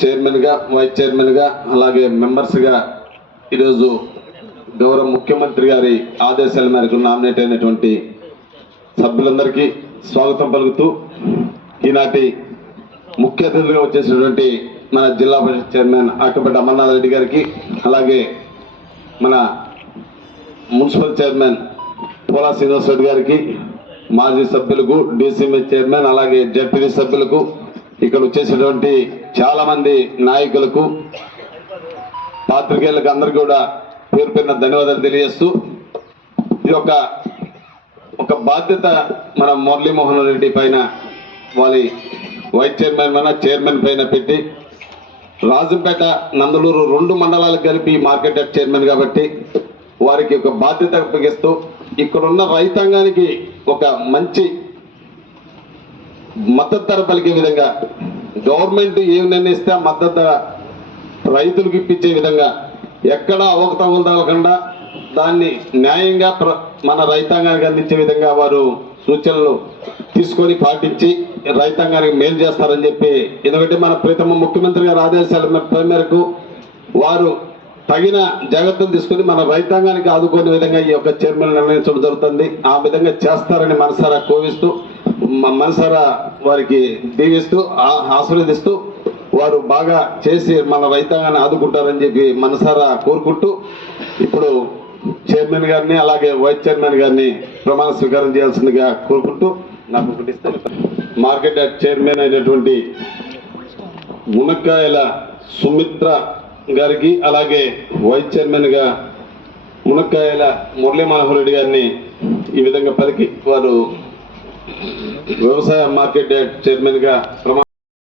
చైర్మన్గా వైస్ చైర్మన్గా అలాగే మెంబర్స్గా ఈరోజు గౌరవ ముఖ్యమంత్రి గారి ఆదేశాల మేరకు నామినేట్ అయినటువంటి సభ్యులందరికీ స్వాగతం పలుకుతూ ఈనాటి ముఖ్య అతిథులుగా వచ్చేసినటువంటి మన జిల్లా పరిషత్ చైర్మన్ అక్కపేట అమర్నాథ్ రెడ్డి గారికి అలాగే మన మున్సిపల్ చైర్మన్ పోలా శ్రీనివాస్ రెడ్డి గారికి మాజీ సభ్యులకు డీసీఎంఏ చైర్మన్ అలాగే జడ్పీడీ సభ్యులకు ఇక్కడ వచ్చేసినటువంటి చాలా మంది నాయకులకు పాత్రికేయులకు అందరికీ కూడా పేరు పేరున ధన్యవాదాలు తెలియజేస్తూ ఇది ఒక ఒక బాధ్యత మన మురళీమోహన్ రెడ్డి పైన వారి వైస్ చైర్మన్ పైన చైర్మన్ పైన పెట్టి రాజంపేట నందలూరు రెండు మండలాలకు కలిపి మార్కెట్ యార్డ్ చైర్మన్ కాబట్టి వారికి ఒక బాధ్యత అప్పగిస్తూ ఇక్కడున్న రైతాంగానికి ఒక మంచి మద్దతు ధర పలికే విధంగా గవర్నమెంట్ ఏం నిర్ణయిస్తే ఆ మద్దతు ధర రైతులకు ఇప్పించే విధంగా ఎక్కడ అవకతవకలు తగలకుండా దాన్ని న్యాయంగా ప్ర- మన రైతాంగానికి అందించే విధంగా వారు సూచనలు తీసుకొని పాటించి రైతాంగానికి మేలు చేస్తారని చెప్పి ఎందుకంటే మన ప్రీతమ ముఖ్యమంత్రి గారి ఆదేశాల మేరకు వారు తగిన జాగ్రత్తలు తీసుకుని మన రైతాంగానికి ఆదుకునే విధంగా ఈ యొక్క చైర్మన్ నిర్ణయించడం జరుగుతుంది. ఆ విధంగా చేస్తారని మనసారా కోవిస్తూ మనసారా వారికి దీవిస్తూ ఆశీర్వదిస్తూ వారు బాగా చేసి మన రైతాంగాన్ని ఆదుకుంటారని చెప్పి మనసారా కోరుకుంటూ ఇప్పుడు చైర్మన్ గారిని అలాగే వైస్ చైర్మన్ గారిని ప్రమాణ స్వీకారం చేయాల్సిందిగా కోరుకుంటూ నాకు ఒకటి మార్కెట్ చైర్మన్ అయినటువంటి మునక్కాయల సుమిత్ర గారికి అలాగే వైస్ చైర్మన్గా మునక్కాయల మురళీ మనోహర్ రెడ్డి గారిని ఈ విధంగా పలికి వారు వ్యవసాయ మార్కెట్ యార్డ్ చైర్మన్గా ప్రమాణ